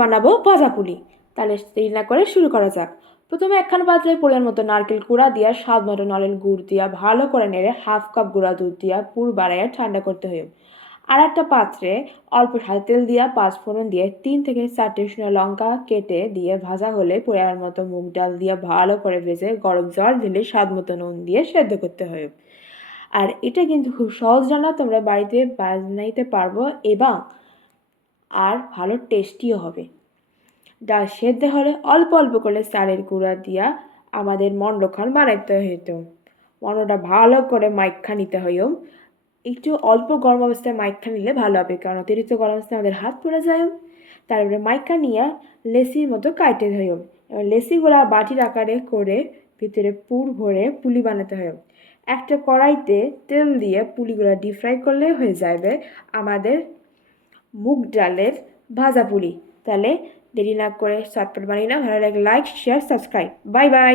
বানাবো ভাজা পুলি। তাহলে দেরি না করে শুরু করা যাক। প্রথমে একখান পাত্রে পরিমাণ মতো নারকেল কুড়া দিয়া, স্বাদ মতো নলেন গুড় দিয়া ভালো করে নেড়ে হাফ কাপ গুঁড়া দুধ দিয়া পুর বাড়াইয়া ঠান্ডা করতে হইব। আর একটা পাত্রে অল্প সাদা তেল দিয়া পাঁচ ফোড়ন দিয়ে 3 থেকে 4টে শুকনো লঙ্কা কেটে দিয়ে ভাজা হলে পরিমাণ মতো মুগ ডাল দিয়ে ভালো করে ভেজে গরম জল ঢেলে স্বাদ মতো নুন দিয়ে সেদ্ধ করতে হবে। আর এটা কিন্তু খুব সহজ রান্না, তোমরা বাড়িতে বানাইতে পারবো এবং আর ভালো টেস্টিও হবে। ডাল সেদ্ধ হলে অল্প অল্প করে চালের গুঁড়া দিয়া আমাদের মন্ডখান বানাইতে হইতো। মন্ডটা ভালো করে মাইখা নিতে হইও। একটু অল্প গরম অবস্থায় মাইখা নিলে ভালো হবে, কারণ অতিরিক্ত গরম অবস্থায় আমাদের হাত পড়ে যায়। তারপরে মাইখা নিয়ে লেচির মতো কাটতে হইও। এবার লেচিগুলা বাটির আকারে করে ভিতরে পুর ভরে পুলি বানাতে হয়। একটা কড়াইতে তেল দিয়ে পুলিগুলা ডিপ ফ্রাই করলে হয়ে যাবে আমাদের মুগ ডালের ভাজা পুলি। তাহলে দেরি না করে চটপট বানিয়ে না, ভালো লাগে like share subscribe. Bye bye.